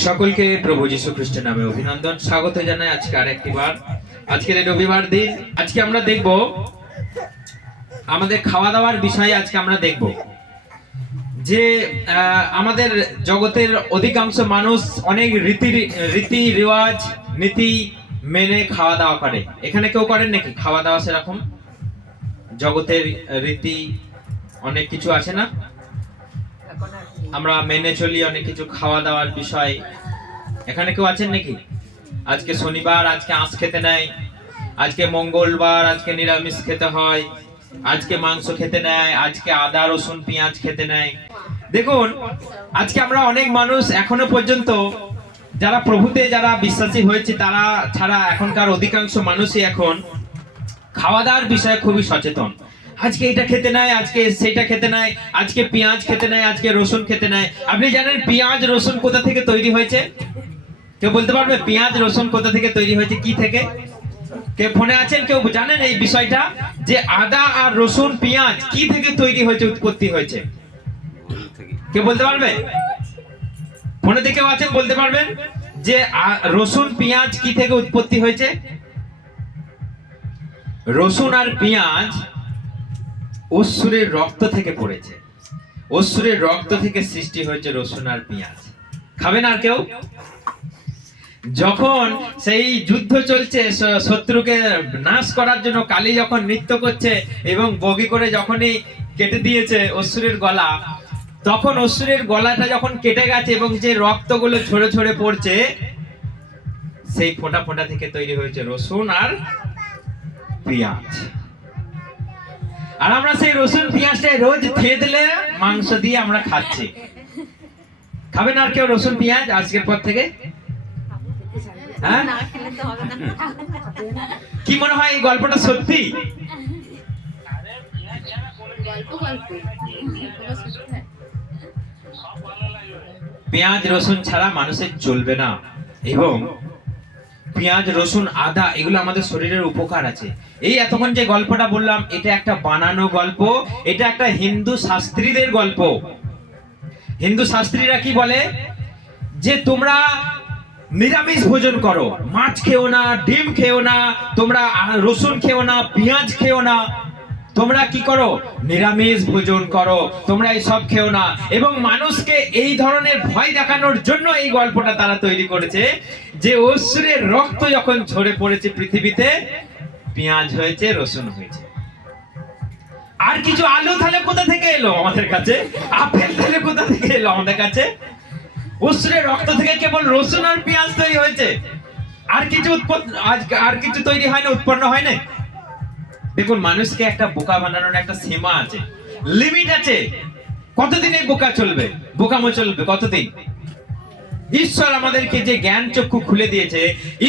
সকলকে প্রভু যীশু খ্রিস্টের নামে অভিনন্দন, স্বাগত জানাই আজকে আরেকটি বার। আজকের এই রবিবার দিন আজকে আমরা দেখব আমাদের খাওয়া দাওয়ার বিষয়ে। আজকে আমরা দেখব যে আমাদের জগতের অধিকাংশ মানুষ অনেক রীতি রেওয়াজ নীতি মেনে খাওয়া দাওয়া করে। এখানে কেউ করেন নাকি খাওয়া দাওয়া সেরকম? জগতের রীতি অনেক কিছু আছে না, আমরা মেনে চলি অনেক কিছু খাওয়া দাওয়ার বিষয়। এখানে কেউ আছেন নাকি? আজকে শনিবার, আজকে আঁশ খেতে নেয়, আজকে মঙ্গলবার, আজকে নিরামিষ খেতে হয়, আজকে মাংস খেতে নেয়, আজকে আদা রসুন পেঁয়াজ খেতে নেয়। দেখুন, আজকে আমরা অনেক মানুষ এখনো পর্যন্ত যারা প্রভুতে যারা বিশ্বাসী হয়েছে তারা ছাড়া এখনকার অধিকাংশ মানুষই এখন খাওয়া দাওয়ার বিষয়ে খুবই সচেতন। আজকে এটা খেতে নাই, আজকে সেটা খেতে নাই, আজকে পেঁয়াজ খেতে নাই, আজকে রসুন খেতে নাই। আপনি জানেন পেঁয়াজ রসুন কোথা থেকে তৈরি হয়েছে? কেউ বলতে পারবে পেঁয়াজ রসুন কোথা থেকে তৈরি হয়েছে, কি থেকে? কেউ ফোনে আছেন, কেউ জানেন এই বিষয়টা যে আদা আর রসুন পেঁয়াজ কি থেকে তৈরি হয়েছে, উৎপত্তি হয়েছে? কেউ বলতে পারবে? ফোনে থেকে কেউ আছেন, বলতে পারবেন যে রসুন পেঁয়াজ কি থেকে উৎপত্তি হয়েছে? রসুন আর পেঁয়াজ অসুরের রক্ত থেকে পড়েছে, অসুরের রক্ত থেকে সৃষ্টি হয়েছে রসুন আর পেঁয়াজ। খাবেন আর কেউ? যখন সেই যুদ্ধ চলছে, শত্রুকে নাশ করার জন্য কালী যখন নৃত্য করছে এবং বগি করে যখনই কেটে দিয়েছে অসুরের গলা, তখন অসুরের গলাটা যখন কেটে গেছে এবং যে রক্তগুলো ঝরে ঝরে পড়ছে, সেই ফোঁটা ফোঁটা থেকে তৈরি হয়েছে রসুন আর পেঁয়াজ। আর আমরা সেই রসুন পেঁয়াজটা রোজ থেতলে মাংস দিয়ে আমরা খাচ্ছি। খাবেন আর কেউ রসুন পেঁয়াজ আজকের পর থেকে? হ্যাঁ, কি মনে হয় এই গল্পটা সত্যি? পেঁয়াজ রসুন ছাড়া মানুষের চলবে না। এবং পেঁয়াজ রসুন আদা এগুলো আমাদের শরীরের উপকার আছে। এই এতক্ষণ যে গল্পটা বললাম, এটা একটা বানানো গল্প, এটা একটা হিন্দু শাস্ত্রীদের গল্প। হিন্দু শাস্ত্রীরা কি বলে যে তোমরা নিরামিষ ভোজন করো, মাছ খেও না, ডিম খেও না, তোমরা রসুন খেও না, পেঁয়াজ খেও না, তোমরা কি করো? নিরামিষ ভোজন করো, তোমরা এই সব খেও না। এবং মানুষকে এই ধরনের ভয় দেখানোর জন্য এই গল্পটা তারা তৈরি করেছে যে অসুরের রক্ত যখন ঝরে পড়েছে পৃথিবীতে, পেঁয়াজ হয়েছে, রসুন হয়েছে। আর কিছু আলু তাহলে কোথা থেকে এলো আমাদের কাছে? আপেল তাহলে কোথা থেকে এলো আমাদের কাছে? অসুরের রক্ত থেকে কেবল রসুন আর পেঁয়াজ তৈরি হয়েছে, আর কিছু তৈরি হয় না, উৎপন্ন হয় না। দেখুন, মানুষকে একটা বোকা বানানোর একটা সীমা আছে, লিমিট আছে। কতদিন এই বোকা চলবে, বোকামো চলবে কতদিন? ঈশ্বর আমাদেরকে যে জ্ঞান চক্ষু খুলে দিয়েছে,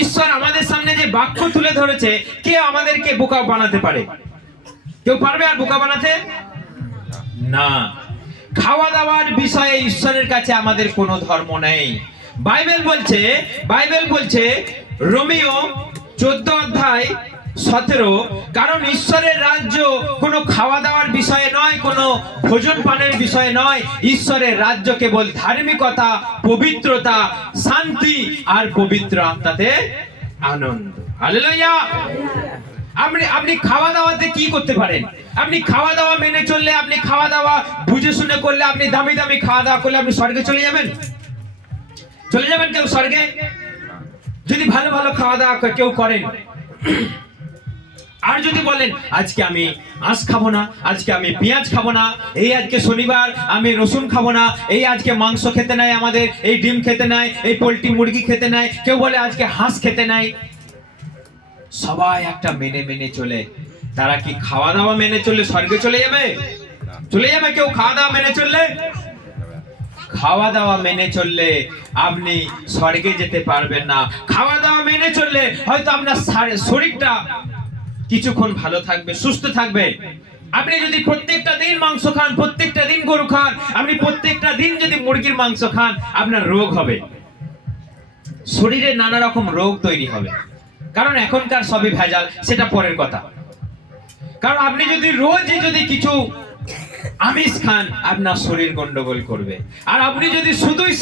ঈশ্বর আমাদের সামনে যে বাক্য তুলে ধরেছে, কে আমাদেরকে বোকা বানাতে পারে? কেউ পারবে আর বোকা বানাতে? না। খাওয়া দাওয়ার বিষয়ে ঈশ্বরের কাছে আমাদের কোনো ধর্ম নেই। বাইবেল বলছে রোমিও 14:17, কারণ ঈশ্বরের রাজ্য কোনো খাওয়া দাওয়ার বিষয়ে নয়, কোনো ভোজন পানের বিষয়ে নয়। ঈশ্বরের রাজ্য কেবল ধার্মিকতা, পবিত্রতা, শান্তি আর পবিত্র আত্মাতে আনন্দ। হালেলুয়া। আপনি খাওয়া দাওয়াতে কি করতে পারেন? আপনি খাওয়া দাওয়া মেনে চললে, আপনি খাওয়া দাওয়া বুঝে শুনে করলে, আপনি দামি দামি খাওয়া দাওয়া করলে আপনি স্বর্গে চলে যাবেন? চলে যাবেন কেউ স্বর্গে? যদি ভালো ভালো খাওয়া দাওয়া কেউ করেন, আর যদি বলেন আজকে আমি আঁশ খাবো না, আজকে আমি পেঁয়াজ খাবো না, এই আজকে শনিবার আমি রসুন খাবো না, এই আজকে মাংস খেতে নাই, আমাদের এই ডিম খেতে নাই, এই পোল্ট্রি মুরগি খেতে নাই, কেউ বলে আজকে হাঁস খেতে নাই, সবাই একটা মেনে চলে। তারা কি খাওয়া দাওয়া মেনে চললে স্বর্গে চলে যাবে? চলে যাবে কেউ খাওয়া দাওয়া মেনে চললে? খাওয়া দাওয়া মেনে চললে আপনি স্বর্গে যেতে পারবেন না। খাওয়া দাওয়া মেনে চললে হয়তো আপনার শরীরটা কিছুক্ষণ ভালো থাকবে, সুস্থ থাকবে। আপনি যদি প্রত্যেকটা দিন মাংস খান, প্রত্যেকটা দিন গরু খান, আপনি প্রত্যেকটা দিন যদি মুরগির মাংস খান, আপনার রোগ হবে, শরীরে নানা রকম রোগ তৈরি হবে। কারণ এখনকার সবই ভেজাল, সেটা পরের কথা। কারণ আপনি যদি রোজ যদি কিছু আমিষ খান, আপনার শরীর গন্ডগোল করবে। আর আপনি যদি শুধুই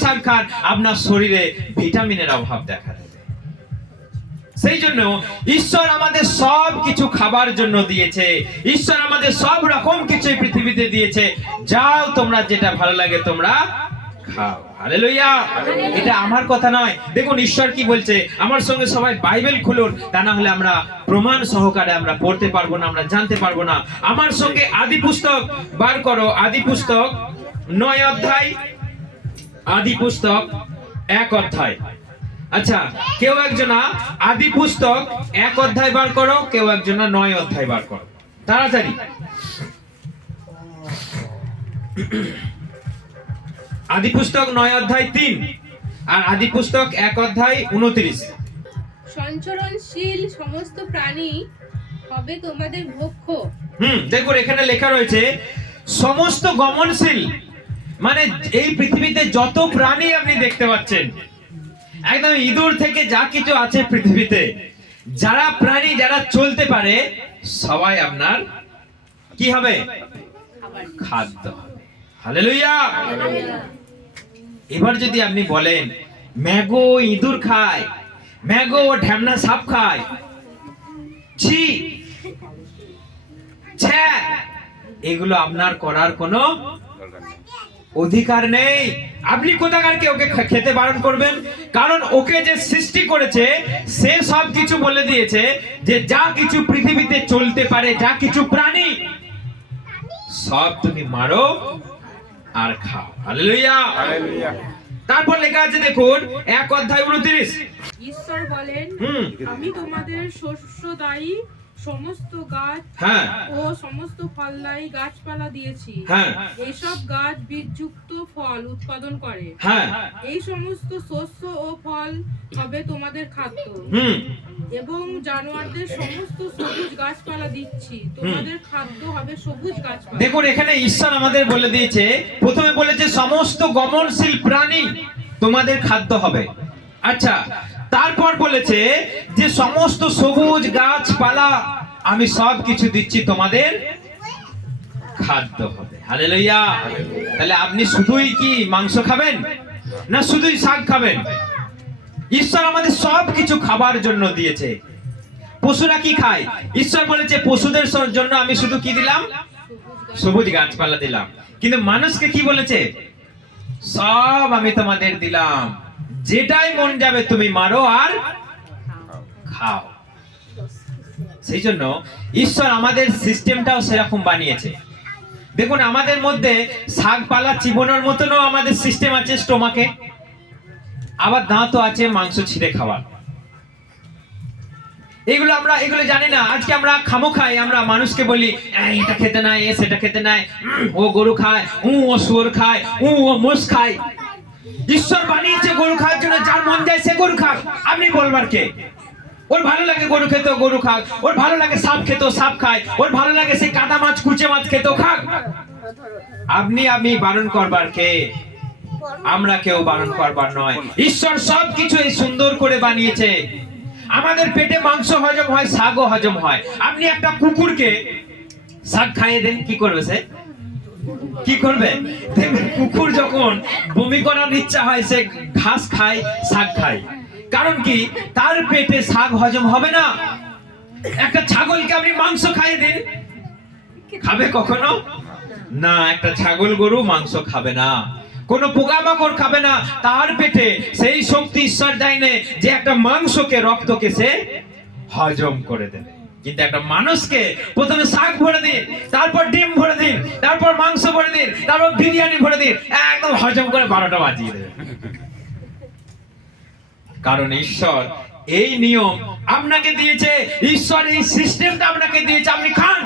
শাক খান, আপনার শরীরে ভিটামিনের অভাব দেখা দেবে। সেই জন্য ঈশ্বর আমাদের সব কিছু খাবার জন্য দিয়েছে, ঈশ্বর আমাদের সব রকম কিছু পৃথিবীতে দিয়েছে। যাও, তোমরা যেটা ভালো লাগে তোমরা খাও। হালেলুয়া। এটা আমার কথা নয়। দেখুন ঈশ্বর কি বলছে। আমার সঙ্গে সবাই বাইবেল খুলুন, তা না হলে আমরা প্রমাণ সহকারে আমরা পড়তে পারবো না, আমরা জানতে পারবো না। আমার সঙ্গে আদি পুস্তক বার করো, আদি পুস্তক 9 অধ্যায়, আদি পুস্তক 1 অধ্যায়। আচ্ছা, কেউ একজনা আদি পুস্তক 1 অধ্যায় বার করো, কেউ একজনা 9 অধ্যায় বার করো, তাড়াতাড়ি। আদি পুস্তক 9 অধ্যায় 3 আর আদি পুস্তক 1 অধ্যায় 29। সঞ্চরণশীল সমস্ত প্রাণী হবে তোমাদের ভক্ষ। দেখুন এখানে লেখা রয়েছে সমস্ত গমনশীল, মানে এই পৃথিবীতে যত প্রাণী আপনি দেখতে পাচ্ছেন, একদম ইঁদুর থেকে যা কিছু আছে পৃথিবীতে, যারা প্রাণী যারা চলতে পারে, সবাই আপনার কি হবে? খাদ্য হবে। হালেলুয়া। এবার যদি আপনি বলেন ম্যাগো ইঁদুর খায়, ম্যাগো ঢ্যামনা সাপ খায়, ছি ছ্যা, এগুলো আপনার করার কোনো অধিকার নেই। আপনি কোথাকারকে ওকে খেতে বারণ করবেন? কারণ ওকে যে সৃষ্টি করেছে সে সব কিছু বলে দিয়েছে যে যা কিছু পৃথিবীতে চলতে পারে, যা কিছু প্রাণী, সব তুমি মারো আর খাও। হালেলুয়া। তারপর লেখা আছে দেখুন 1 অধ্যায় 29। ঈশ্বর বলেন, আমি তোমাদের শস্যদায়ী সমস্ত গাছ ও সমস্ত ফলদায়ী গাছপালা দিয়েছি। এইসব গাছ বীজযুক্ত ফল উৎপাদন করে। এই সমস্ত শস্য ও ফল হবে তোমাদের খাদ্য। এবং জানোয়ারদের সমস্ত সবুজ গাছপালা দিচ্ছি, তোমাদের খাদ্য হবে সবুজ গাছপালা। দেখুন এখানে ঈশ্বর আমাদের বলে দিয়েছে, প্রথমে বলেছে সমস্ত গমনশীল প্রাণী তোমাদের খাদ্য হবে। আচ্ছা, তারপর বলেছে যে সমস্ত সবুজ গাছপালা আমি সব কিছু দিচ্ছি, তোমাদের খাদ্য হবে। হালেলুয়া। তাহলে আপনি শুধুই কি মাংস খাবেন, না শুধুই শাক খাবেন? ঈশ্বর আমাদের সব কিছু খাবার জন্য দিয়েছে। পশুরা কি খায়? ঈশ্বর বলেছে পশুদের জন্য আমি শুধু কি দিলাম? সবুজ গাছপালা দিলাম। কিন্তু মানুষকে কি বলেছে? সব আমি তোমাদের দিলাম, যেটাই মন যাবে তুমি মারো আর খাও। সেই জন্য ঈশ্বর আমাদের সিস্টেমটাও সেরকম বানিয়েছে। দেখুন আমাদের মধ্যে শাক পালা চিবোনোর মতনও আমাদের সিস্টেম আছে স্টোমাকে, আবার দাঁতও আছে মাংস ছিঁড়ে খাওয়ার। এগুলো জানি না। আজকে আমরা খামোখাই আমরা মানুষকে বলি এটা খেতে নাই, সেটা খেতে নাই, ও গরু খায়, ও শুয়োর খায়, ও মোষ খায়। ঈশ্বর বানিয়েছে গরু খাওয়ার জন্য, যার মন যায় সে গরু খাক। আপনি বলবার কে? ওর ভালো লাগে গরু খেতে গরু খাক, ওর ভালো লাগে সাপ খেতে সাপ খায়, ওর ভালো লাগে সেই কাদা মাছ কুচে মাছ খেতে খাক। আপনি বারণ করবার কে? আমরা কেউ বারণ করবার নয়। ঈশ্বর সবকিছু এই সুন্দর করে বানিয়েছে। আমাদের পেটে মাংস হজম হয়, শাকও হজম হয়। আপনি একটা কুকুরকে শাক খাইয়ে দেন, কি করবে সে? কি করবে? কুকুর যখন বমি করার ইচ্ছা হয় সে ঘাস খায়, শাক খায়। কারণ কি? তার পেটে শাক হজম হবে না। একটা ছাগলকে আপনি মাংস খাইয়ে দিন, খাবে কখনো? না, একটা ছাগল গরু মাংস খাবে না, কোন পোকামাকড় খাবে না। তার পেটে সেই শক্তি ঈশ্বর দেয়নি যে একটা মাংসকে, রক্তকে সে হজম করে দেবে। কিন্তু একটা মানুষকে প্রথমে শাক ভরে দিন, তারপর ডিম ভরে দিন, তারপর মাংস ভরে দিন, তারপর বিরিয়ানি ভরে দিন, একদম হজম করে 12টা বাজিয়ে দেবে। কারণ ঈশ্বর এই নিয়ম আপনাকে দিয়েছে, ঈশ্বর এই সিস্টেমটা আপনাকে দিয়েছে। আপনি খান,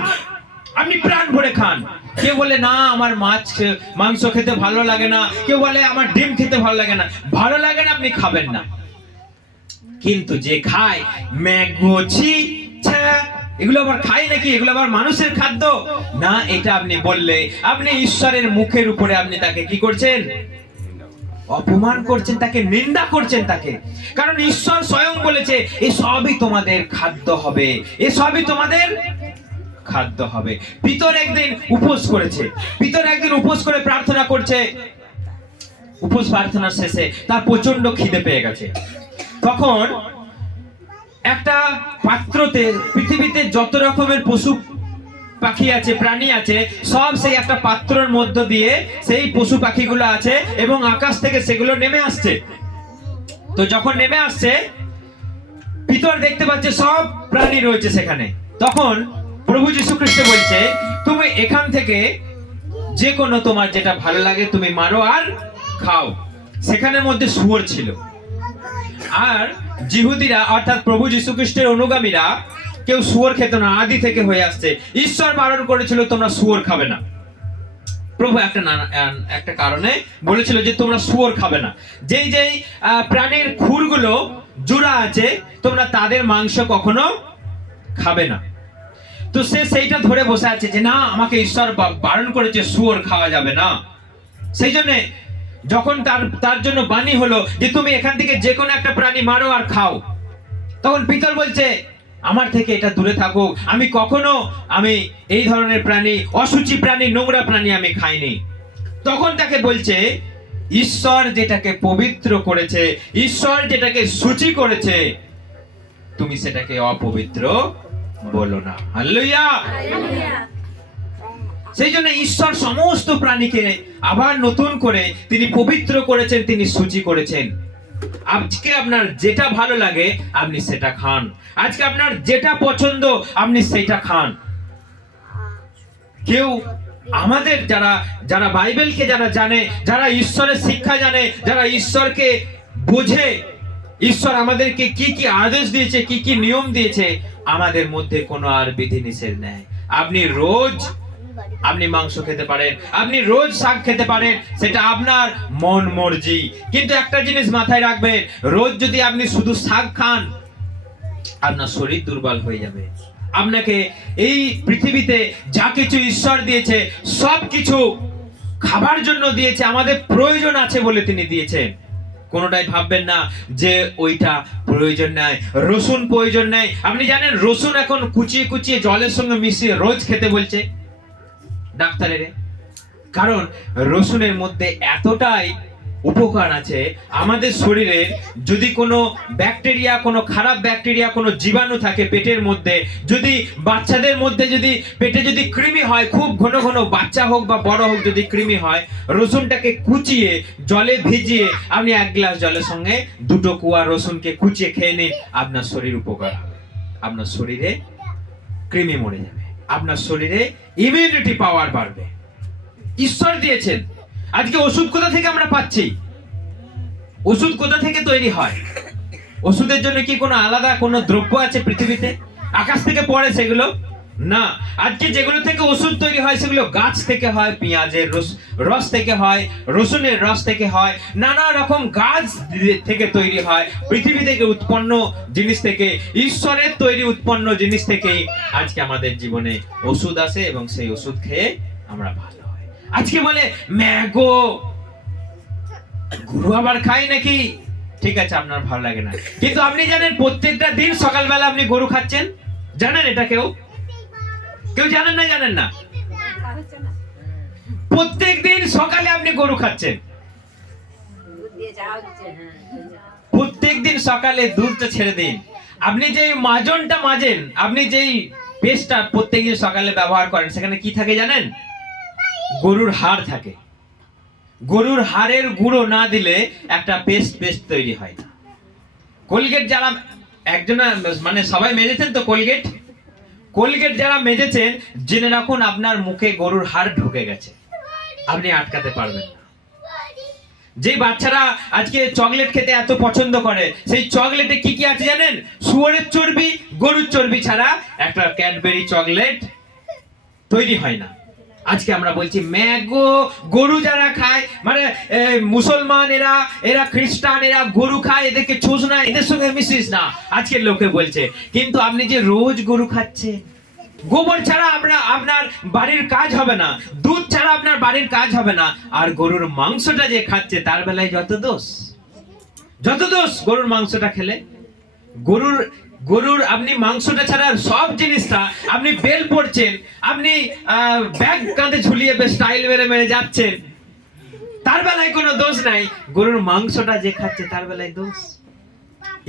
আপনি প্রাণ ভরে খান। কেউ বলে না আমার মাংস খেতে ভালো লাগে না, কেউ বলে আমার ডিম খেতে ভালো লাগে না। ভালো লাগে না আপনি খাবেন না। কিন্তু যে খায় ম্যাগো ছি ছ্যা, এগুলো আবার খায় নাকি? এগুলো আবার মানুষের খাদ্য না। এটা আপনি বললে আপনি ঈশ্বরের মুখের উপরে আপনি তাকে কি করছেন? অপমান করছেন, তাকে নিন্দা করছেন তাকে। কারণ ঈশ্বর স্বয়ং বলেছে এ সবই তোমাদের খাদ্য হবে, এ সবই তোমাদের খাদ্য হবে। পিতর একদিন উপোস করেছে, পিতর একদিন উপোস করে প্রার্থনা করছে। উপোস প্রার্থনার শেষে তার প্রচন্ড খিদে পেয়ে গেছে। তখন একটা পাত্রতে পৃথিবীতে যত রকমের পশু পাখি আছে, প্রাণী আছে, সব সেই একটা পাত্রের মধ্য দিয়ে সেই পশু পাখিগুলো আছে এবং আকাশ থেকে সেগুলো নেমে আসছে। তো যখন নেমে আসছে, পিতর দেখতে পাচ্ছে সব প্রাণী রয়েছে সেখানে। তখন প্রভু যীশু খ্রিস্ট বলছে, তুমি এখান থেকে যে কোনো তোমার যেটা ভালো লাগে তুমি মারো আর খাও। সেখানের মধ্যে শুয়োর ছিল। আর জিহুদিরা অর্থাৎ প্রভু যীশু খ্রিস্টের অনুগামীরা কেউ শুয়োর খেত না, আদি থেকে হয়ে আসছে। ঈশ্বর বারণ করেছিল তোমরা শুয়োর খাবে না। প্রভু একটা কারণে বলেছিল যে তোমরা শুয়োর খাবে না। যেই যেই প্রাণীর খুরগুলো জোড়া আছে তোমরা তাদের মাংস কখনো খাবে না। তো সে সেইটা ধরে বসে আছে যে না, আমাকে ঈশ্বর বারণ করেছে, শুয়োর খাওয়া যাবে না। সেই জন্য যখন তার জন্য বাণী হলো যে তুমি এখান থেকে যে কোনো একটা প্রাণী মারো আর খাও, তখন পিতর বলছে আমার থেকে এটা দূরে থাকুক, আমি কখনো এই ধরনের প্রাণী, অসুচি প্রাণী, নোংরা প্রাণী আমি খাইনি। তখন তাকে বলছে ঈশ্বর যেটাকে পবিত্র করেছে, ঈশ্বর যেটাকে সূচি করেছে, তুমি সেটাকে অপবিত্র বলো না। হালেলুয়া। সেই জন্য ঈশ্বর সমস্ত প্রাণীকে আবার নতুন করে তিনি পবিত্র করেছেন, তিনি সূচি করেছেন। আজকে আপনার যেটা ভালো লাগে আপনি সেটা খান, আজকে আপনার যেটা পছন্দ আপনি সেটা খান। কেউ আমাদের যারা বাইবেলকে যারা জানে, যারা ঈশ্বরের শিক্ষা জানে, যারা ঈশ্বরকে বোঝে, ঈশ্বর আমাদেরকে কি কি আদেশ দিয়েছে, কি কি নিয়ম দিয়েছে, আমাদের মধ্যে কোনো আর বিধি নিষেধ নেই। আপনি মাংস খেতে পারেন, আপনি রোজ শাক খেতে পারেন, সেটা আপনার মন মর্জি। কিন্তু একটা জিনিস মাথায় রাখবেন, রোজ যদি আপনি শুধু শাক খান আপনার শরীর দুর্বল হয়ে যাবে। আপনাকে এই পৃথিবীতে যা কিছু ঈশ্বর দিয়েছে সব কিছু খাবার জন্য দিয়েছে, আমাদের প্রয়োজন আছে বলে তিনি দিয়েছেন। কোনোটাই ভাববেন না যে ওইটা প্রয়োজন নাই। রসুন প্রয়োজন নাই। আপনি জানেন রসুন এখন কুচিয়ে কুচিয়ে জলের সঙ্গে মিশিয়ে রোজ খেতে বলছে ডাক্তারের, কারণ রসুনের মধ্যে এতটাই উপকার আছে আমাদের শরীরে। যদি কোনো ব্যাকটেরিয়া, কোনো খারাপ ব্যাকটেরিয়া, কোনো জীবাণু থাকে পেটের মধ্যে, যদি বাচ্চাদের মধ্যে যদি পেটে যদি কৃমি হয়, খুব ঘন ঘন, বাচ্চা হোক বা বড় হোক, যদি কৃমি হয়, রসুনটাকে কুচিয়ে জলে ভিজিয়ে আপনি 1 গ্লাস জলের সঙ্গে 2 কোয়া রসুনকে কুচিয়ে খেয়ে নিন, আপনার শরীর উপকার হবে। আপনার শরীরে কৃমি মরে যাবে, আপনার শরীরে ইমিউনিটি পাওয়ার বাড়বে। ঈশ্বর দিয়েছেন। আজকে ওষুধ কোথা থেকে আমরা পাচ্ছি? ওষুধ কোথা থেকে তৈরি হয়? ওষুধের জন্য কি কোনো আলাদা কোনো দ্রব্য আছে পৃথিবীতে? আকাশ থেকে পড়ে সেগুলো? না। আজকে যেগুলো থেকে ওষুধ তৈরি হয় সেগুলো গাছ থেকে হয়, পেঁয়াজের রস থেকে হয়, রসুনের রস থেকে হয়, নানা রকম গাছ থেকে তৈরি হয়। পৃথিবী থেকে উৎপন্ন জিনিস থেকে, ঈশ্বরের তৈরি উৎপন্ন জিনিস থেকেই আজকে আমাদের জীবনে ওষুধ আসে এবং সেই ওষুধ খেয়ে আমরা ভালো হয়। আজকে বলে ম্যাগো, গরু আবার খাই নাকি? ঠিক আছে, আপনার ভালো লাগে না, কিন্তু আপনি জানেন প্রত্যেকটা দিন সকালবেলা আপনি গরু খাচ্ছেন? জানেন এটা? কেউ জানেন না? জানেন না? প্রত্যেক দিন সকালে আপনি গরু খাচ্ছেন। প্রত্যেক দিন সকালে দুধটা ছেড়ে দিন। আপনি যে মাজনটা মাজেন, আপনি যেই পেস্টটা প্রত্যেকদিন সকালে ব্যবহার করেন, সেখানে কি থাকে জানেন? গরুর হাড় থাকে। গরুর হাড়ের গুঁড়ো না দিলে একটা পেস্ট তৈরি হয় না। কোলগেট যারা একজন মানে সবাই মেজেছেন তো, কোলগেট যারা মেজেছেন জেনে রাখুন আপনার মুখে গরুর হাড় ঢুকে গেছে, আপনি আটকাতে পারবেন না। যে বাচ্চারা আজকে চকলেট খেতে এত পছন্দ করে, সেই চকলেটে কি কি আছে জানেন? শুয়োরের চর্বি, গরুর চর্বি ছাড়া একটা ক্যাডবেরি চকলেট তৈরি হয় না। আজকে আমরা বলছি ম্যাগো, গরু যারা খায়, মানে মুসলমান, এরা খ্রিস্টান, এরা গরু খায়, এদেরকে ছুঁস না, এদের সঙ্গে মিশিস না, আজকের লোকে বলছে। কিন্তু আপনি যে রোজ গরু খাচ্ছে, গোবর ছাড়া আপনার বাড়ির কাজ হবে না, দুধ ছাড়া আপনার বাড়ির কাজ হবে না, আর গরুর মাংসটা যে খাচ্ছে তার বেলায় যত দোষ। গরুর মাংসটা খেলে, গরুর গরুর আপনি মাংসটা ছাড়া সব জিনিসটা, আপনি বেল পড়ছেন, আপনি ব্যাগ কাঁধে ঝুলিয়ে বেশ স্টাইল মেরে মেরে যাচ্ছেন, তার বেলায় কোনো দোষ নাই। গরুর মাংসটা যে খাচ্ছে তার বেলায় দোষ।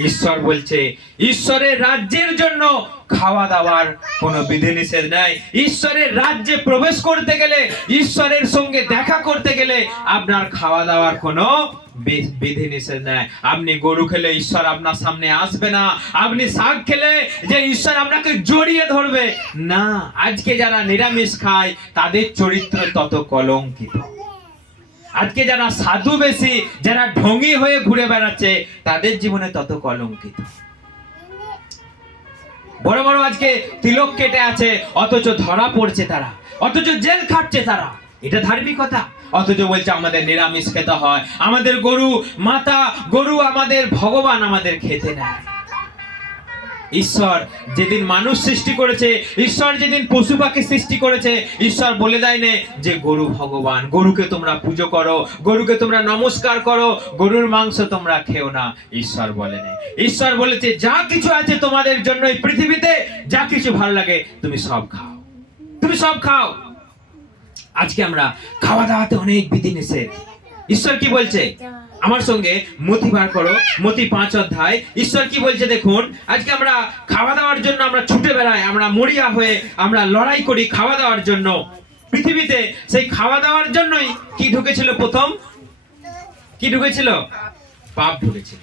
ঈশ্বর বলছে ঈশ্বরের রাজ্যের জন্য খাওয়া দাওয়ার কোনো বিধিনিষেধ নাই। ঈশ্বরের রাজ্যে প্রবেশ করতে গেলে, ঈশ্বরের সঙ্গে দেখা করতে গেলে আপনার খাওয়া দাওয়ার কোনো বিধিনিষেধ নাই। আপনি গরু খেলে ঈশ্বর আপনার সামনে আসবে না, আপনি শাক খেলে যে ঈশ্বর আপনাকে জড়িয়ে ধরবে না। আজকে যারা নিরামিষ খায় তাদের চরিত্র তত কলঙ্কিত। আজকে যারা সাধু বেশি, যারা ঢঙ্গি হয়ে ঘুরে বেড়াচ্ছে, তাদের জীবনে তত কলঙ্কিত। বড় বড় আজকে তিলক কেটে আছে, অথচ ধরা পড়ছে তারা, অথচ জেল খাটছে তারা। এটা ধার্মিকতা? অথচ বলছে আমাদের নিরামিষ খেতে হয়, আমাদের গরু মাতা, গরু আমাদের ভগবান, আমাদের খেতে নেয়। ঈশ্বর যেদিন মানুষ সৃষ্টি করেছে, ঈশ্বর যেদিন পশু পাখি সৃষ্টি করেছে, ঈশ্বর বলে দেয় না যে গরু ভগবান, গরুকে তোমরা পুজো করো, গরুকে তোমরা নমস্কার করো, গরুর মাংস তোমরা খেও না। ঈশ্বর বলে না। ঈশ্বর বলেছে যা কিছু আছে তোমাদের জন্য এই পৃথিবীতে, যা কিছু ভালো লাগে তুমি সব খাও, তুমি সব খাও। আজকে আমরা খাওয়া দাওয়াতে অনেক বিধিনিষেধ। ঈশ্বর কি বলছে? আমার সঙ্গে মতি বার করো, মতি 5 অধ্যায়। ঈশ্বর কি বলছে দেখুন। আজকে আমরা খাওয়া দাওয়ার জন্য আমরা ছুটে বেড়াই, আমরা মরিয়া হয়ে আমরা লড়াই করি খাওয়া দাওয়ার জন্য। পৃথিবীতে সেই খাওয়া দাওয়ার জন্যই কি ঢুকেছিল? প্রথম কি ঢুকেছিল? পাপ ঢুকেছিল।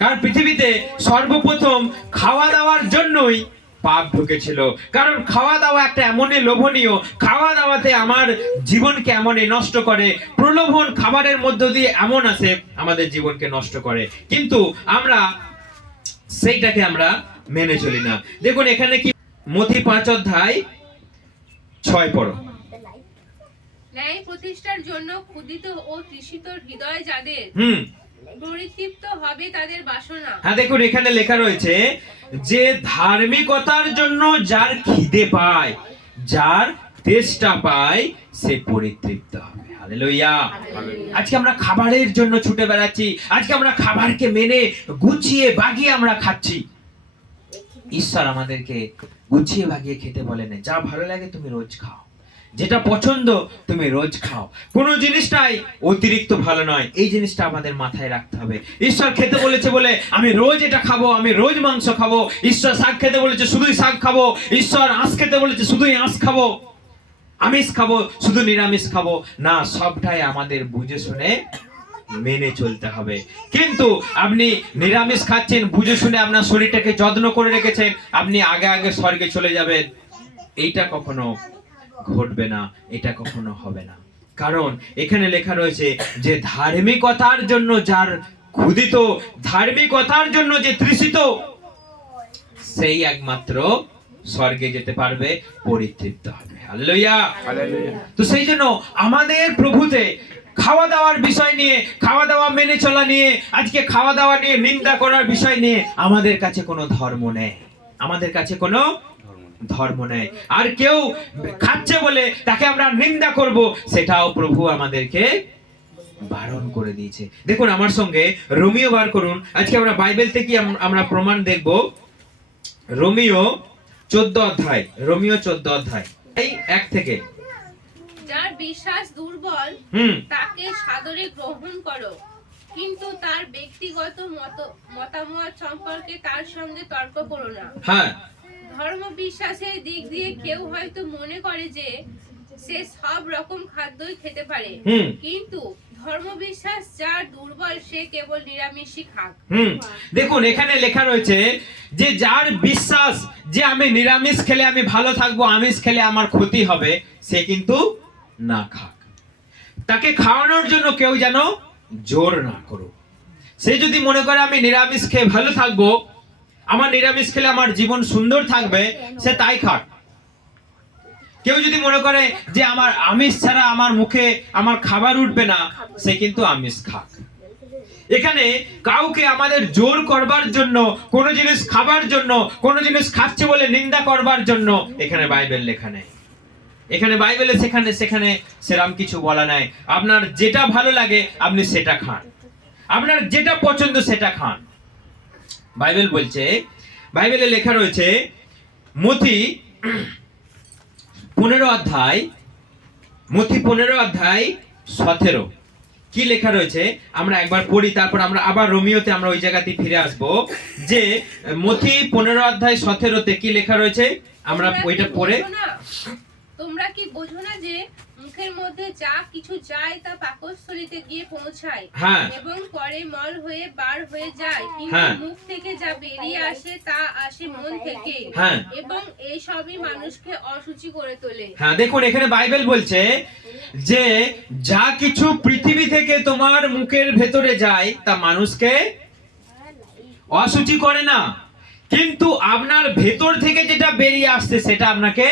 কারণ পৃথিবীতে সর্বপ্রথম খাওয়া দাওয়ার জন্যই পাপ ঢুকেছিল। কারণ খাওয়া দাওয়া একটা এমনই লোভনীয়, খাওয়া দাওয়াতে আমার জীবনকে এমনই নষ্ট করে, প্রলোভন খাবারের মধ্য দিয়ে এমন আসে আমাদের জীবনকে নষ্ট করে, কিন্তু আমরা সেইটাকে আমরা মেনে চলি না। দেখুন এখানে কি, মথি 5 অধ্যায় 6 পড়ো। ন্যায় প্রতিষ্ঠার জন্য ক্ষুধিত ও তৃষিত হৃদয় যাদের, পরিতৃপ্ত হবে তাদের বাসনা। হ্যাঁ, দেখুন এখানে লেখা রয়েছে যে ধার্মিকতার জন্য যার খিদে পায়, যার তেষ্টা পায়, সে পরিতৃপ্ত হবে। হালেলুয়া। আজকে আমরা খাবারের জন্য ছুটে বেড়াচ্ছি, আজকে আমরা খাবারকে মেনে গুছিয়ে বাগিয়ে আমরা খাচ্ছি। ঈশ্বর আমাদেরকে গুছিয়ে বাগিয়ে খেতে বলেন, যা ভালো লাগে তুমি রোজ খাও, যেটা পছন্দ তুমি রোজ খাও, কোনো জিনিসটাই অতিরিক্ত ভালো নয়, এই জিনিসটা আমাদের মাথায় রাখতে হবে। ঈশ্বর খেতে বলেছে বলে আমি রোজ এটা খাবো, আমি রোজ মাংস খাবো। ঈশ্বর শাক খেতে বলেছে শুধুই শাক খাবো, ঈশ্বর আঁশ খেতে বলেছে শুধুই আঁশ খাবো, আমিষ খাবো শুধু নিরামিষ খাবো না। সবটাই আমাদের বুঝে শুনে মেনে চলতে হবে। কিন্তু আপনি নিরামিষ খাচ্ছেন, বুঝে শুনে আপনার শরীরটাকে যত্ন করে রেখেছেন, আপনি আগে আগে স্বর্গে চলে যাবেন, এইটা কখনো ঘটবে না, এটা কখনো হবে না। কারণ এখানে লেখা রয়েছে যে ধার্মিকতার জন্য যার ক্ষুধিত, ধার্মিকতার জন্য যে তৃষিত, সেই একমাত্র স্বর্গে যেতে পারবে, পরিতৃপ্ত হবে। হালেলুয়া। তো সেই জন্য আমাদের প্রভুতে খাওয়া দাওয়ার বিষয় নিয়ে, খাওয়া দাওয়া মেনে চলা নিয়ে, আজকে খাওয়া দাওয়া নিয়ে নিন্দা করার বিষয় নিয়ে আমাদের কাছে কোনো ধর্ম নেই, আমাদের কাছে কোনো ধর্ম নেই। আর কেউ খাচ্ছে বলে তাকে আমরা নিন্দা করব, সেটাও প্রভু আমাদেরকে বারণ করে দিয়েছে। দেখুন আমার সঙ্গে রোমিও বার করুন। আজকে আমরা বাইবেল থেকে আমরা প্রমাণ দেখব। রোমিও 14 অধ্যায়, রোমিও 14 অধ্যায় এই 1 থেকে। যার বিশ্বাস দুর্বল তাকে সাদরে গ্রহণ করো, কিন্তু তার ব্যক্তিগত মতামত সম্পর্কে তার সঙ্গে তর্ক করো না। হ্যাঁ, ধর্ম বিশ্বাসের দিক দিয়ে কেউ হয়তো মনে করে যে সে সব রকম খাদ্যই খেতে পারে, কিন্তু ধর্ম বিশ্বাস যার দুর্বল সে কেবল নিরামিষই খাক। দেখুন এখানে লেখা রয়েছে যে যার বিশ্বাস যে আমি নিরামিষ খেলে আমি ভালো থাকবো, আমিষ খেলে আমার ক্ষতি হবে, সে কিন্তু না খাক। তাকে খাওয়ানোর জন্য কেউ যেন জোর না করুক। সে যদি মনে করে আমি নিরামিষ খেয়ে ভালো থাকবো, আমার নিরামিষ খেলে আমার জীবন সুন্দর থাকবে, সে তাই খাক। কেউ যদি মনে করে যে আমার আমিষ ছাড়া আমার মুখে আমার খাবার উঠবে না, সে কিন্তু আমিষ খাক। এখানে কাউকে আমাদের জোর করবার জন্য, কোন জিনিস খাবার জন্য, কোন জিনিস খাচ্ছে বলে নিন্দা করবার জন্য এখানে বাইবেল লেখা নেই। এখানে বাইবেলে সেখানে সেরাম কিছু বলা নাই। আপনার যেটা ভালো লাগে আপনি সেটা খান, আপনার যেটা পছন্দ সেটা খান। বাইবেল বলছে বাইবেলে লেখা রয়েছে মথি 15 অধ্যায় 17 কি লেখা রয়েছে আমরা একবার পড়ি, তারপর আমরা আবার রোমিওতে আমরা ওই জায়গাতে ফিরে আসব। যে মথি 15 অধ্যায় 17 কি লেখা রয়েছে আমরা ওইটা পড়ে। তোমরা কি বোঝো না যে মুখের মধ্যে যা কিছু যায় তা পাকস্থলীতে গিয়ে পৌঁছায় এবং পরে মল হয়ে বার হয়ে যায়, কিন্তু মুখ থেকে যা বেরিয়ে আসে তা আসে মন থেকে, এবং এই সবই মানুষকে অশুচি করে তোলে। হ্যাঁ, দেখুন এখানে বাইবেল বলছে যে যা কিছু পৃথিবী থেকে তোমার মুখের ভেতরে যায় তা মানুষকে অশুচি করে না, কিন্তু আপনার ভেতর থেকে যেটা বেরিয়ে আসছে সেটা আপনাকে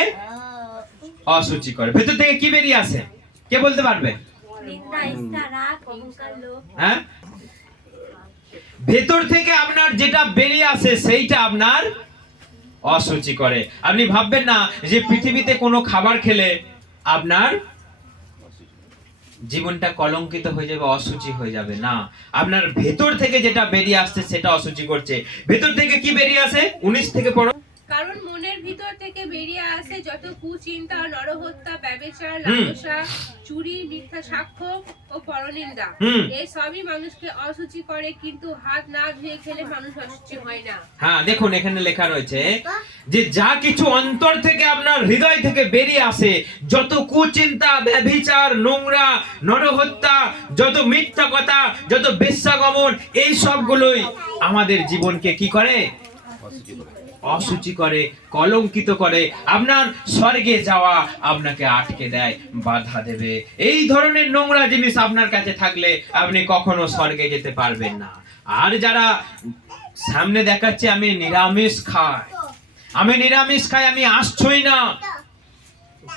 অশুচি করে। ভেতর থেকে কি বেরিয়ে আসে কে বলতে পারবে? হ্যাঁ, ভেতর থেকে আপনার যেটা বেরিয়ে আসে সেইটা আপনার অশুচি করে। আপনি ভাববেন না যে পৃথিবীতে কোনো খাবার খেলে আপনার জীবনটা কলঙ্কিত হয়ে যাবে, অশুচি হয়ে যাবে, না। আপনার ভেতর থেকে যেটা বেরিয়ে আসছে সেটা অশুচি করছে। ভেতর থেকে কি বেরিয়ে আসে 19 থেকে পড়ো। কারণ মনের ভিতর থেকে বেরিয়ে আসে যত কুচিন্তা, নরহত্যা, ব্যভিচার, লালসা, চুরি, মিথ্যা সাক্ষ্য ও পরনিন্দা, এই সবই মানুষকে অশুচি করে, কিন্তু হাত না ধুয়ে খেলে মানুষ অশুচি হয় না। হ্যাঁ, দেখুন এখানে লেখা রয়েছে যে যা কিছু অন্তর থেকে আপনার হৃদয় থেকে বেরিয়ে আসে, যত কুচিন্তা, ব্যভিচার, নোংরা, নরহত্যা, যত মিথ্যা কথা, যত বেশ্যাগমন, এই সবগুলোই আমাদের জীবনকে কি করে? অশুচি করে, কলঙ্কিত করে। আপনার স্বর্গে যাওয়া আপনাকে আটকে দেয়, বাধা দেবে। এই ধরনের নোংরা জিনিস আপনার কাছে থাকলে আপনি কখনো স্বর্গে যেতে পারবেন না। আর যারা সামনে দেখাচ্ছে আমি নিরামিষ খাই, আমি আসছই না,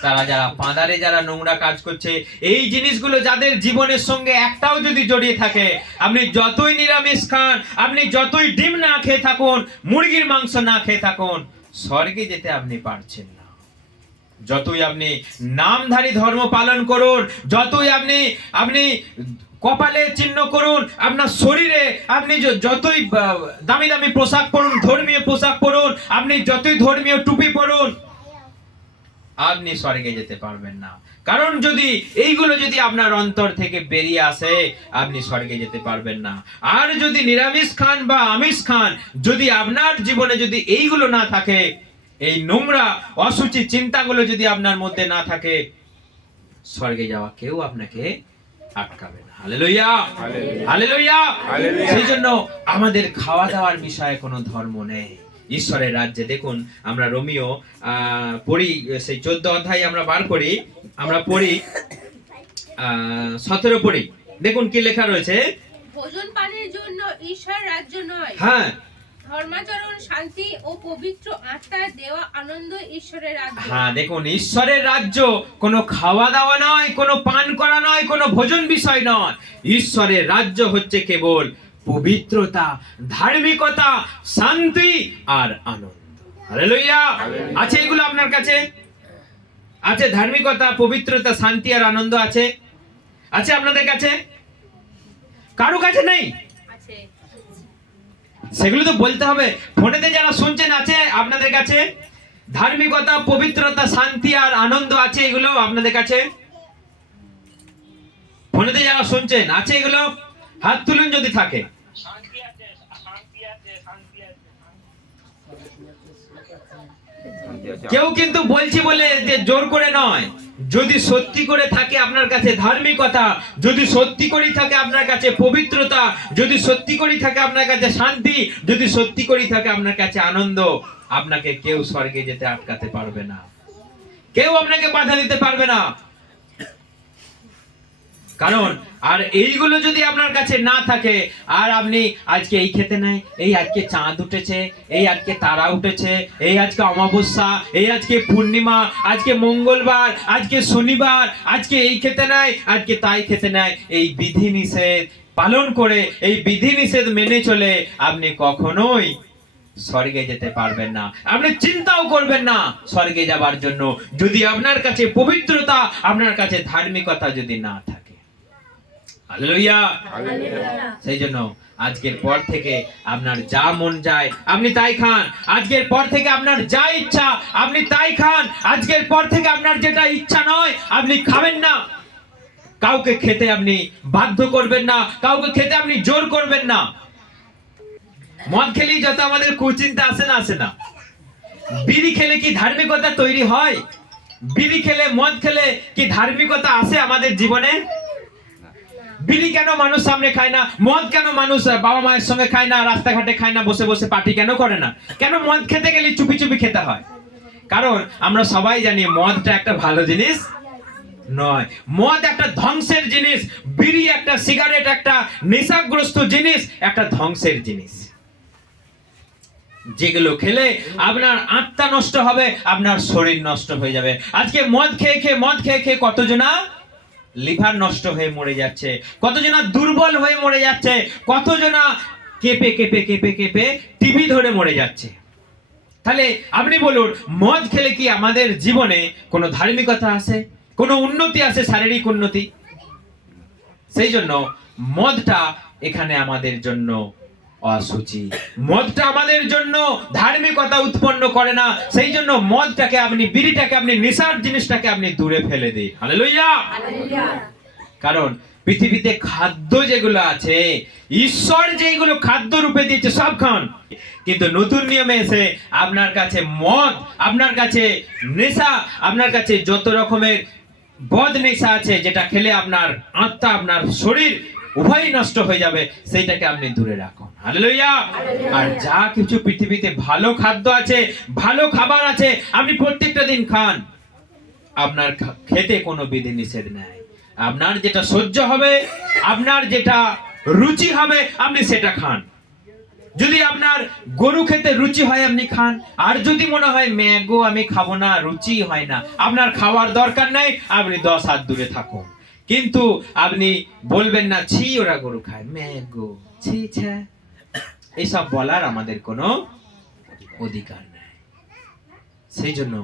তারা যারা পাঁদারে যারা নোংরা কাজ করছে, এই জিনিসগুলো যাদের জীবনের সঙ্গে একটাও যদি জড়িয়ে থাকে, আপনি যতই নিরামিষ খান, আপনি যতই ডিম না খেয়ে থাকুন, মুরগির মাংস না খেয়ে থাকুন, স্বর্গে যেতে আপনি পারছেন না। যতই আপনি নামধারী ধর্ম পালন করুন, যতই আপনি কপালে চিহ্ন করুন, আপনার শরীরে আপনি যতই দামি দামি পোশাক পরুন, ধর্মীয় পোশাক পরুন, আপনি যতই ধর্মীয় টুপি পরুন, আপনি স্বর্গে যেতে পারবেন না। কারণ যদি এইগুলো যদি আপনার অন্তর থেকে বেরিয়ে আসে, আপনি স্বর্গে যেতে পারবেন না। আর যদি নিরামিষ খান বা আমিষ খান, যদি আপনার জীবনে যদি এইগুলো না থাকে, এই নোংরা অশুচি চিন্তাগুলো যদি আপনার মধ্যে না থাকে, স্বর্গে যাওয়া কেউ আপনাকে আটকাবে না। Hallelujah, hallelujah. সেই জন্য আমাদের খাওয়া দাওয়ার বিষয়ে কোনো ধর্ম নেই ঈশ্বরের রাজ্যে। দেখুন আমরা রোমিও পড়ি, সেই 14 অধ্যায় আমরা বার করি, আমরা পড়ি 17 পড়ি। দেখুন কি লেখা রয়েছে, ভোজন পানের জন্য ঈশ্বর রাজ্য নয়, হ্যাঁ, ধর্মাচরণ, শান্তি ও পবিত্র আত্মার দেওয়া আনন্দ ঈশ্বরের রাজ্য। হ্যাঁ, দেখুন ঈশ্বরের রাজ্য কোনো খাওয়া দাওয়া নয়, কোনো পান করা নয়, কোনো ভোজন বিষয় নয়। ঈশ্বরের রাজ্য হচ্ছে কেবল পবিত্রতা, ধার্মিকতা, শান্তি আর আনন্দ। হালেলুয়া। আছে এগুলো আপনার কাছে? আছে ধার্মিকতা, পবিত্রতা, শান্তি আর আনন্দ আছে? আছে আপনাদের কাছে? কারো কাছে নেই? আছে। সেগুলো তো বলতে হবে। ফোনেতে যারা শুনছেন আছে আপনাদের কাছে? ধার্মিকতা, পবিত্রতা, শান্তি আর আনন্দ আছে এগুলো আপনাদের কাছে? ফোনেতে যারা শুনছেন আছে এগুলো? হাত তুলুন যদি থাকে। কেউ কিন্তু বলছি বলে যে জোর করে নয়, যদি সত্যি করে থাকে আপনার কাছে ধার্মিকতা, যদি সত্যি করে থাকে আপনার কাছে পবিত্রতা, যদি সত্যি করে থাকে আপনার কাছে শান্তি, যদি সত্যি করে থাকে আপনার কাছে আনন্দ, আপনাকে কেউ স্বর্গে যেতে আটকাতে পারবে না, কেউ আপনাকে বাধা দিতে পারবে না। কারণ আর এইগুলো যদি আপনার কাছে না থাকে, আর আপনি আজকে এই খেতে নেই, এই আজকে চাঁদ উঠেছে, এই আজকে তারা উঠেছে, এই আজকে অমাবস্যা, এই আজকে পূর্ণিমা, আজকে মঙ্গলবার, আজকে শনিবার, আজকে এই খেতে নাই, আজকে তাই খেতে নাই, এই বিধি নিষেধ পালন করে, এই বিধি নিষেধ মেনে চলে আপনি কখনোই স্বর্গে যেতে পারবেন না। আপনি চিন্তাও করবেন না স্বর্গে যাবার জন্য, যদি আপনার কাছে পবিত্রতা, আপনার কাছে ধার্মিকতা যদি না থাকে। হালেলুয়া। সেই জন্য আজকের পর থেকে আপনার যা মন যায় আপনি তাই খান। আজকের পর থেকে আপনার যা ইচ্ছা আপনি তাই খান। আজকের পর থেকে আপনার যেটা ইচ্ছা নয় আপনি খাবেন না। কাউকে খেতে আপনি বাধ্য করবেন না, কাউকে খেতে আপনি জোর করবেন না। মদ খেলেই যত আমাদের কুচিন্তা আসে না, আসে না? বিড়ি খেলে কি ধার্মিকতা তৈরি হয়? বিড়ি খেলে, মদ খেলে কি ধার্মিকতা আসে আমাদের জীবনে? বিড়ি কেন মানুষ সামনে খায় না? মদ কেন মানুষ বাবা মায়ের সঙ্গে খায় না, রাস্তাঘাটে খায় না, বসে বসে পার্টি কেন করে না? কেন মদ খেতে গেলে চুপি চুপি খেতে হয়? কারণ আমরা সবাই জানি মদটা একটা ভালো জিনিস নয়। মদ একটা ধ্বংসের জিনিস, বিড়ি একটা, সিগারেট একটা নেশাগ্রস্ত জিনিস, একটা ধ্বংসের জিনিস। যেগুলো খেলে আপনার আত্মা নষ্ট হবে, আপনার শরীর নষ্ট হয়ে যাবে। আজকে মদ খেয়ে খেয়ে কতজনা লিভার নষ্ট হয়ে মরে যাচ্ছে, কতজনা দুর্বল হয়ে মরে যাচ্ছে, কতজনা কেঁপে কেঁপে কেঁপে কেঁপে টিবি ধরে মরে যাচ্ছে। তাহলে আপনি বলুন, মদ খেলে কি আমাদের জীবনে কোনো ধার্মিকতা আসে, কোনো উন্নতি আসে, শারীরিক উন্নতি? সেই জন্য মদটা এখানে আমাদের জন্য অসুচি। মদটা আমাদের জন্য ধার্মিকতা উৎপন্ন করে না। সেই জন্য মদটাকে আপনি, বিড়িটাকে আপনি, নেশার জিনিসটাকে আপনি দূরে ফেলে দিন। হালেলুয়া। কারণ পৃথিবীতে খাদ্য যেগুলো আছে, ঈশ্বর যেগুলো খাদ্য রূপে দিয়েছে সব খান। কিন্তু নতুন নিয়মে এসে আপনার কাছে মদ, আপনার কাছে নেশা, আপনার কাছে যত রকমের বদ নেশা আছে, যেটা খেলে আপনার আত্মা, আপনার শরীর উভয়ই নষ্ট হয়ে যাবে, সেইটাকে আপনি দূরে রাখুন। হালেলুয়া। আর যা কিছু পৃথিবীতে ভালো খাদ্য আছে, ভালো খাবার আছে, আপনি প্রত্যেকটা দিন খান। আপনার খেতে কোনো বিধি নিষেধ নাই। আপনার যেটা সহ্য হবে, আপনার যেটা রুচি হবে, আপনি সেটা খান। যদি আপনার গরু খেতে রুচি হয় আপনি খান, আর যদি মনে হয় ম্যাগো আমি খাবো না, রুচি হয় না, আপনার খাওয়ার দরকার নাই, আপনি 10 হাত দূরে থাকুন। কিন্তু আপনি বলবেন না ছি ওরা গরু খায়, ম্যাগো ছি ছা, এইসব বলার আমাদের কোনো অধিকার নাই। সেই জন্য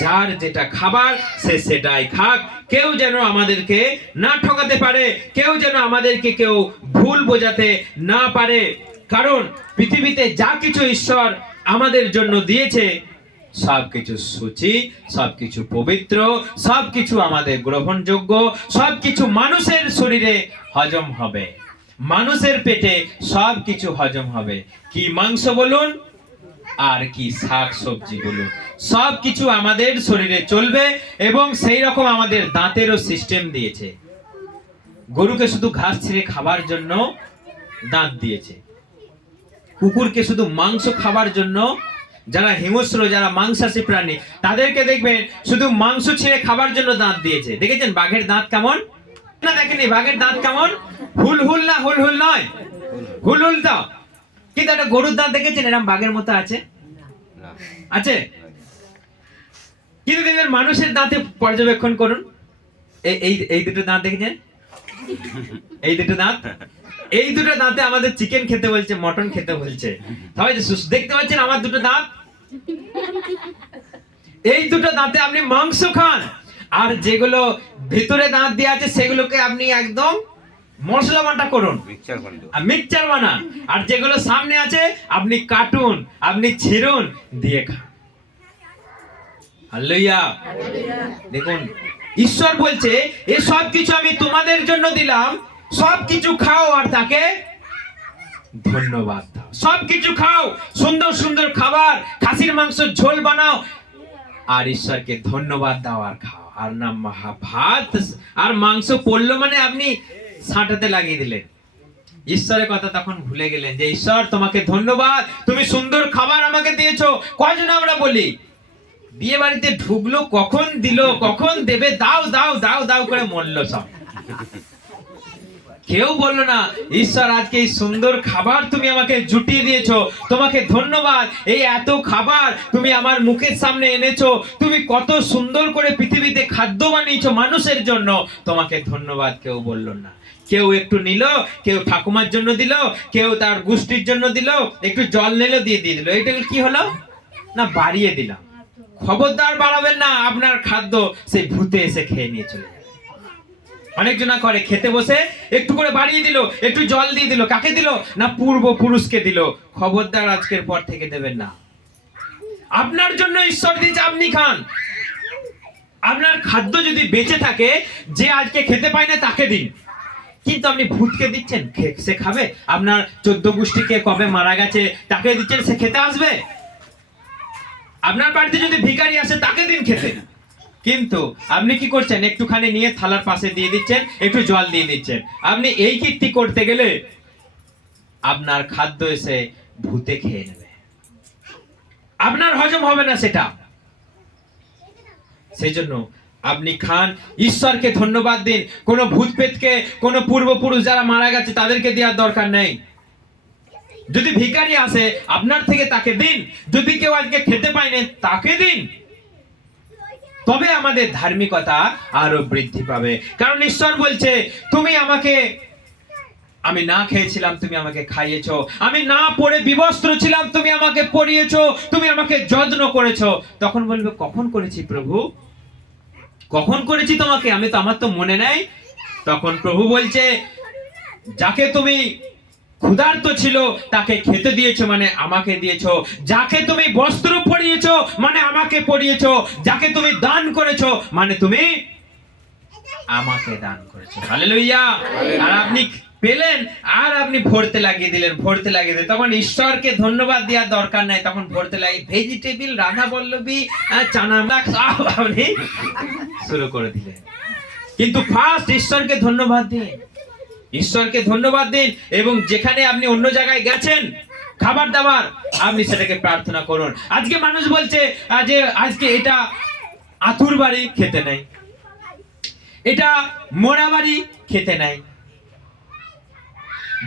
যার যেটা খাবার সে সেটাই খাক। কেউ যেন আমাদেরকে না ঠকাতে পারে, কেউ যেন আমাদেরকে কেউ ভুল বোঝাতে না পারে। কারণ পৃথিবীতে যা কিছু ঈশ্বর আমাদের জন্য দিয়েছে সবকিছু সূচি, সবকিছু পবিত্র, সবকিছু আমাদের গ্রহণযোগ্য, সবকিছু মানুষের শরীরে হজম হবে, মানুষের পেটে সবকিছু হজম হবে। কি মাংস বলুন আর কি শাক সবজি বলুন, সবকিছু আমাদের শরীরে চলবে। এবং সেই রকম আমাদের দাঁতেরও সিস্টেম দিয়েছে। গরুকে শুধু ঘাস ছিঁড়ে খাবার জন্য দাঁত দিয়েছে, কুকুরকে শুধু মাংস খাবার জন্য, যারা হিংস্র, যারা মাংসাশী প্রাণী, তাদেরকে দেখবেন শুধু মাংস ছিঁড়ে খাবার জন্য দাঁত দিয়েছে। দেখেছেন বাঘের দাঁত কেমন না? দেখেনি বাঘের দাঁত কেমন? হুলহুল না? হুলহুল নয়, হুলহুল তো। কিন্তু একটা গরুর দাঁত দেখেছেন এরকম বাঘের মতো আছে? আছে। কিন্তু দেখবেন মানুষের দাঁতে পর্যবেক্ষণ করুন, এই দুটো দাঁত দেখেছেন? এই দুটো দাঁত, এই দুটো দাঁতে আমাদের চিকেন খেতে বলছে, মটন খেতে বলছে। সবাই দেখতে পাচ্ছেন আমার দুটো দাঁত? এই দুটো দাঁতে আপনি মাংস খান, আর যেগুলো ভিতরে দাঁত দিয়ে আছে সেগুলোকে আপনি একদম মশলা বাটা করুন, মিক্সচার বানান। আর যেগুলো সামনে আছে আপনি কাটুন, আপনি ছিঁড়ুন, দিয়ে খান। হালেলুয়া। দেখুন ঈশ্বর বলছে এ সব কিছু আমি তোমাদের জন্য দিলাম, সবকিছু খাও আর তাকে ধন্যবাদ দাও। সবকিছু খাও, সুন্দর সুন্দর খাবার, খাসির মাংস ঝোল বানাও আর ঈশ্বরকে ধন্যবাদ দাও আর খাও। আর না ভাত আর মাংস পড়লো মানে আপনি ছাঁটাতে লাগিয়ে দিলেন, ঈশ্বরের কথা তখন ভুলে গেলেন যে ঈশ্বর তোমাকে ধন্যবাদ, তুমি সুন্দর খাবার আমাকে দিয়েছো। কয়জন আমরা বলি বিয়ে বাড়িতে ঢুকলো, কখন দিল, কখন দেবে, দাও দাও দাও দাও করে মরলো সব। কেউ বললো না ঈশ্বর আজকে এই সুন্দর খাবার তুমি আমাকে জুটিয়ে দিয়েছো, তোমাকে ধন্যবাদ। এই এত খাবার তুমি আমার মুখের সামনে এনেছো, তুমি কত সুন্দর করে পৃথিবীতে খাদ্য বানিয়েছো মানুষের জন্য, তোমাকে ধন্যবাদ কেউ বললো না। কেউ একটু নিল, কেউ ঠাকুমার জন্য দিল, কেউ তার গোষ্ঠীর জন্য দিল, একটু জল নিল দিয়ে দিল। এটা কি হলো না? বাড়িয়ে দিলাম। খবরদার বাড়াবেন না, আপনার খাদ্য সেই ভূতে এসে খেয়ে নিয়ে চলে যাবে। অনেকজনা করে, খেতে বসে একটু করে বাড়িয়ে দিল, একটু জল দিয়ে দিল, কাকে দিল না পূর্বপুরুষকে দিল। খবরদার আজকের পর থেকে দেবেন না। আপনার জন্য ঈশ্বর দিয়েছে, আপনি খান। আপনার খাদ্য যদি বেঁচে থাকে, যে আজকে খেতে পায় না তাকে দিন। কিন্তু আপনি ভূতকে দিচ্ছেন, সে খাবে? আপনার 14 গোষ্ঠীকে কবে মারা গেছে তাকে দিচ্ছেন, সে খেতে আসবে? আপনার বাড়িতে যদি ভিখারি আসে তাকে দিন খেতে। কিন্তু আপনি কি করছেন? একটুখানি নিয়ে থালার পাশে দিয়ে দিচ্ছেন, একটু জল দিয়ে দিচ্ছেন। আপনি এই কীর্তি করতে গেলে আপনার খাদ্য এসে ভূতে খেয়ে নেবে, আপনার হজম হবে না সেটা। সেই জন্য আপনি খান, ঈশ্বরকে ধন্যবাদ দিন। কোনো ভূত পেতকে, কোনো পূর্বপুরুষ যারা মারা গেছে তাদেরকে দেওয়ার দরকার নেই। যদি ভিখারি আসে আপনার থেকে তাকে দিন, যদি কেউ আজকে খেতে পায় না তাকে দিন, তবে আমাদের ধার্মিকতা আরো বৃদ্ধি পাবে। কারণ ঈশ্বর বলছে, তুমি আমাকে, আমি না খেয়েছিলাম তুমি আমাকে খাইয়েছো, আমি না পড়ে বিবস্ত্র ছিলাম তুমি আমাকে পরিয়েছো, তুমি আমাকে যত্ন করেছো। তখন বলবে, কখন করেছি প্রভু, কখন করেছি তোমাকে? আমার তো মনে নেই। তখন প্রভু বলছে, যাকে তুমি ক্ষুধার্ত ছিল তাকে খেতে দিয়েছো, মানে আমাকে দিয়েছো। যাকে তুমি বস্ত্র পরিয়েছো, মানে আমাকে পরিয়েছো। যাকে তুমি দান করেছো, মানে তুমি আমাকে দান করেছো। হালেলুয়া। আর আপনি পেলেন আর আপনি ভরতে লাগিয়ে দিলেন, ভরতে লাগিয়ে দিলেন। তখন ঈশ্বরকে ধন্যবাদ দেওয়ার দরকার নাই, তখন ভরতে লাগিয়ে ভেজিটেবিল, রাধা বল্লভী, চানা সব আপনি শুরু করে দিলেন। কিন্তু ফার্স্ট ঈশ্বরকে ধন্যবাদ দিন, ঈশ্বরকে ধন্যবাদ দিন। এবং যেখানে আপনি অন্য জায়গায় গেছেন খাবার দাবার, আপনি সেটাকে প্রার্থনা করুন। আজকে মানুষ বলছে যে আজকে এটা আতুর বাড়ি, খেতে নাই। এটা মোড়া বাড়ি, খেতে নাই।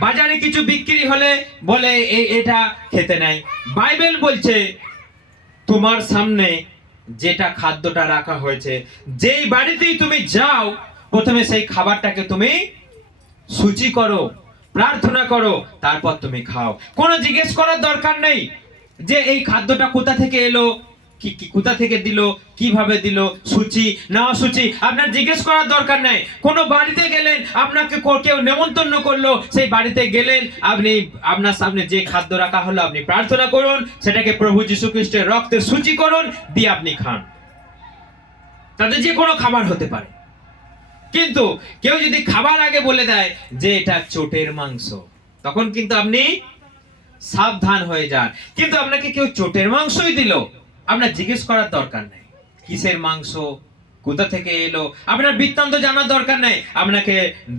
বাজারে কিছু বিক্রি হলে বলে এটা খেতে নাই। বাইবেল বলছে, তোমার সামনে যেটা খাদ্যটা রাখা হয়েছে, যেই বাড়িতেই তুমি যাও, প্রথমে সেই খাবারটাকে তুমি সূচি করো, প্রার্থনা করো, তারপর তুমি খাও। কোনো জিজ্ঞেস করার দরকার নেই যে এই খাদ্যটা কোথা থেকে এলো, কি কোথা থেকে দিল, কিভাবে দিল, সূচি না অসূচি আপনার জিজ্ঞেস করার দরকার নেই। কোনো বাড়িতে গেলেন, আপনাকে কেউ নেমন্তন্ন করলো, সেই বাড়িতে গেলেন, আপনি আপনার সামনে যে খাদ্য রাখা হলো আপনি প্রার্থনা করুন, সেটাকে প্রভু যীশু খ্রিস্টের রক্তে সূচি করুন, দিয়ে আপনি খান। তাতে যে কোনো খাবার হতে পারে। কিন্তু কেউ যদি খাবার আগে বলে দেয় যে এটা চোটের মাংস, তখন কিন্তু আপনি সাবধান হয়ে যান। কিন্তু আপনাকে কেউ চোটের মাংসই দিল, আপনার জিজ্ঞেস করার দরকার নেই কিসের মাংস, কোথা থেকে এলো, আপনার বৃত্তান্ত জানার দরকার নেই। আপনাকে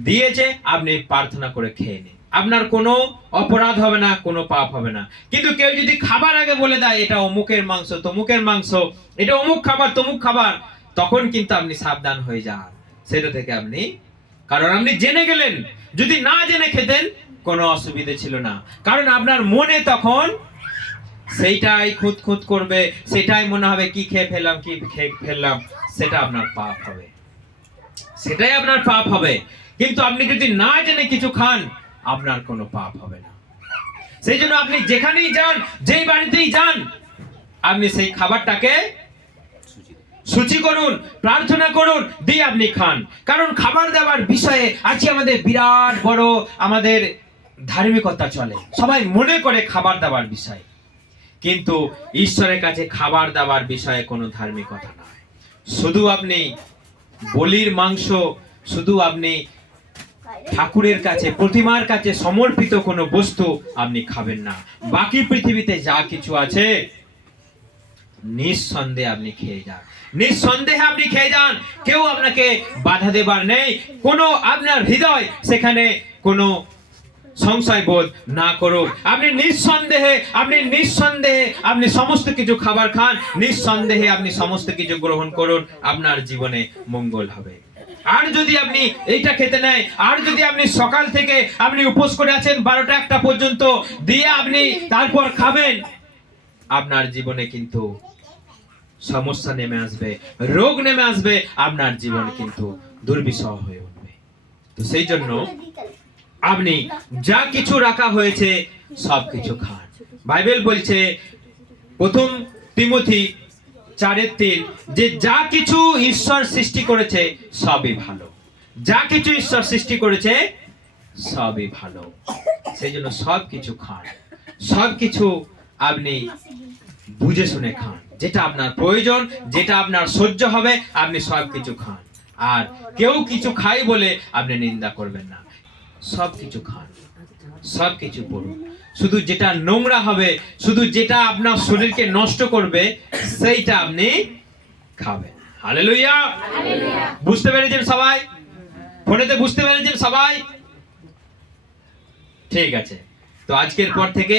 দিয়েছে, আপনি প্রার্থনা করে খেয়ে নিন, আপনার কোনো অপরাধ হবে না, কোনো পাপ হবে না। কিন্তু কেউ যদি খাবার আগে বলে দেয় এটা অমুকের মাংস, তমুকের মাংস, এটা অমুক খাবার, তমুক খাবার, তখন কিন্তু আপনি সাবধান হয়ে যান সেটা থেকে আপনি। কারণ আপনি জেনে গেলেন, যদি না জেনে খেতেন কোনো অসুবিধা ছিল না। কারণ আপনার মনে তখন সেইটাই খুঁত খুঁত করবে, সেটাই মনে হবে কি খেয়ে ফেললাম, কি খেয়ে ফেললাম, সেটা আপনার পাপ হবে, সেটাই আপনার পাপ হবে। কিন্তু আপনি যদি না জেনে কিছু খান, আপনার কোনো পাপ হবে না। সেই জন্য আপনি যেখানেই যান, যেই বাড়িতেই যান, আপনি সেই খাবারটাকে সূচি করুন, প্রার্থনা করুন, দিয়ে আপনি খান। কারণ খাবার দাবার বিষয়ে আজকে আমাদের বিরাট বড় আমাদের ধার্মিকতা চলে, সবাই মনে করে খাবার দাবার বিষয়, কিন্তু ঈশ্বরের কাছে খাবার দাবার বিষয়ে কোনো ধার্মিকতা নয়। শুধু আপনি বলির মাংস, শুধু আপনি ঠাকুরের কাছে, প্রতিমার কাছে সমর্পিত কোনো বস্তু আপনি খাবেন না। বাকি পৃথিবীতে যা কিছু আছে নিঃসন্দেহে আপনি খেয়ে যান, নিঃসন্দেহে আপনি খেয়ে যান। কেউ আপনাকে বাধা দেবার নেই। কোনো আপনার হৃদয় সেখানে কোনো সংশয় বোধ না করুক। আপনি নিঃসন্দেহে, আপনি সমস্ত কিছু খাবার খান, নিঃসন্দেহে আপনি সমস্ত কিছু গ্রহণ করুন, আপনার জীবনে মঙ্গল হবে। আর যদি আপনি এইটা খেতে নেয়, আর যদি আপনি সকাল থেকে আপনি উপোস করে আছেন 12টা-1টা পর্যন্ত, দিয়ে আপনি তারপর খাবেন, আপনার জীবনে কিন্তু সমস্যা নেমে আসবে, রোগ নেমে আসবে, আপনার জীবন কিন্তু দুর্বিষহ হয়ে উঠবে। তো সেই জন্য আপনি যা কিছু রাখা হয়েছে সবকিছু খান। বাইবেল বলছে 1 তিমোথী 4:3 যে যা কিছু ঈশ্বর সৃষ্টি করেছে সবই ভালো। যা কিছু ঈশ্বর সৃষ্টি করেছে সবই ভালো, সেই জন্য সব কিছু খান, সব কিছু আপনি বুঝে শুনে খান, যেটা আপনার প্রয়োজন, যেটা আপনার সহ্য হবে আপনি সব কিছু খান। আর কেউ কিছু খাই বলে আপনি নিন্দা করবেন না, সব কিছু খান, সব কিছু পড়ুন। শুধু যেটা নোংরা হবে, শুধু যেটা আপনার শরীরকে নষ্ট করবে সেইটা আপনি খাবেন। হালেলুয়া। বুঝতে পেরেছেন সবাই? ফোনেতে বুঝতে পেরেছেন সবাই? ঠিক আছে, তো আজকের পর থেকে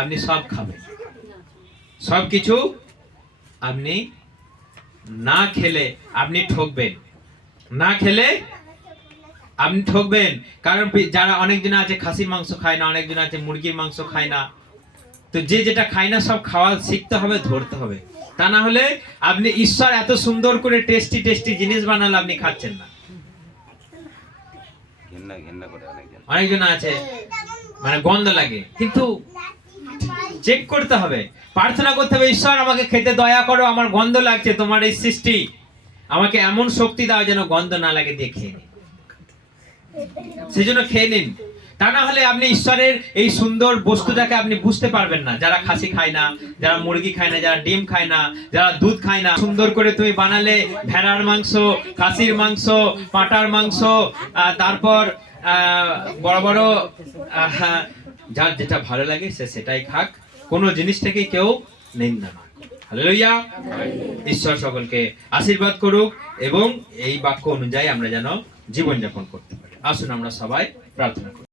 আপনি সব খাবেন, সব কিছু আপনি না খেলে আপনি ঠকবেন, না খেলে আপনি ঠকবেন। কারণ যারা অনেকজন আছে খাসির মাংস খায় না, অনেকজন আছে মুরগির মাংস খায় না, তো যে যেটা খায় না সব খাওয়া শিখতে হবে, ধরতে হবে, তা না হলে আপনি ঈশ্বর এত সুন্দর করে টেস্টি টেস্টি জিনিস বানালে আপনি খাচ্ছেন না। অনেকজন আছে মানে গন্ধ লাগে, কিন্তু চেক করতে হবে, প্রার্থনা করতে হবে, ঈশ্বর আমাকে খেতে দয়া করো, আমার গন্ধ লাগছে, তোমার এই সৃষ্টি আমাকে এমন শক্তি দাও যেন গন্ধ না লাগে, দিয়ে খেয়ে নিন, সেই জন্য খেয়ে নিন। তা না হলে আপনি ঈশ্বরের এই সুন্দর বস্তুটাকে আপনি বুঝতে পারবেন না। যারা খাসি খায় না, যারা মুরগি খায় না, যারা ডিম খায় না, যারা দুধ খায় না, সুন্দর করে তুমি বানালে ভেড়ার মাংস, খাসির মাংস, পাঁঠার মাংস, তারপর বড় বড় যার যেটা ভালো লাগে সে সেটাই খাক, কোনো জিনিসটাকে কেউ নিন্দা না। হালেলুয়া। ঈশ্বর সকলকে আশীর্বাদ করুক এবং এই বাক্য অনুযায়ী আমরা যেন জীবনযাপন করতে পারি। আসুন আমরা সবাই প্রার্থনা করি।